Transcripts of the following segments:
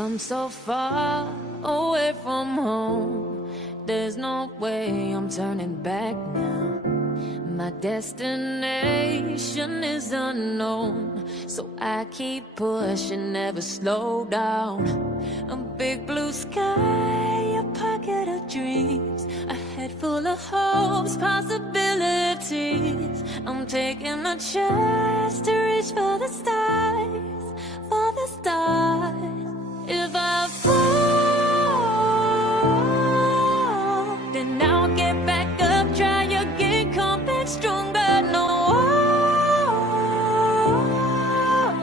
come so far away from home. There's no way I'm turning back now. My destination is unknown, so I keep pushing, never slow down. A big blue sky, a pocket of dreams, a head full of hopes, possibilities. I'm taking a chance to reach for the stars, for the stars. If I fall, then I'll get back up, try again, come back stronger. No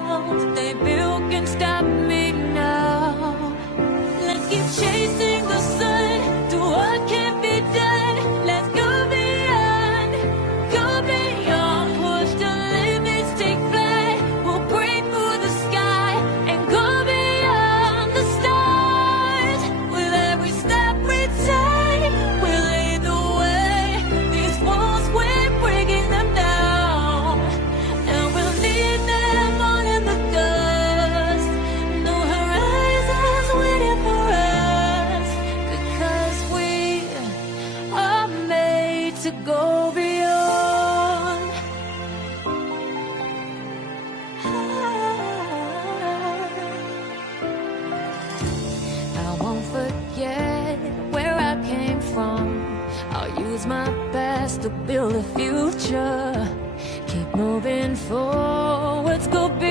walls they built can stop me now. Let's keep chasing the sun, do what can't be done. Let's go beyond, push the limits, take flight. We'll break through the sky and go beyond the stars. With every step we take, we'll lead the way. These walls, we're breaking them down, and we'll leave them all in the dust. No horizons waiting for us, because we are made to go beyond. I won't forget where I came from. I'll use my best to build a future. Keep moving forwards, go beyond.